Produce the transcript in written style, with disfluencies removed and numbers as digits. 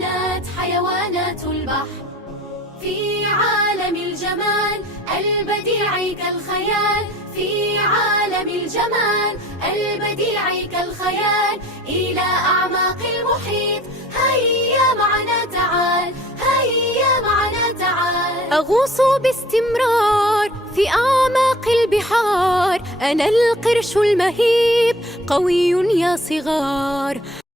كانت حيوانات البحر في عالم الجمال البديع كالخيال، في عالم الجمال البديع كالخيال، إلى أعماق المحيط هيا معنا تعال، هيا معنا تعال. أغوص باستمرار في أعماق البحار، أنا القرش المهيب قوي يا صغار.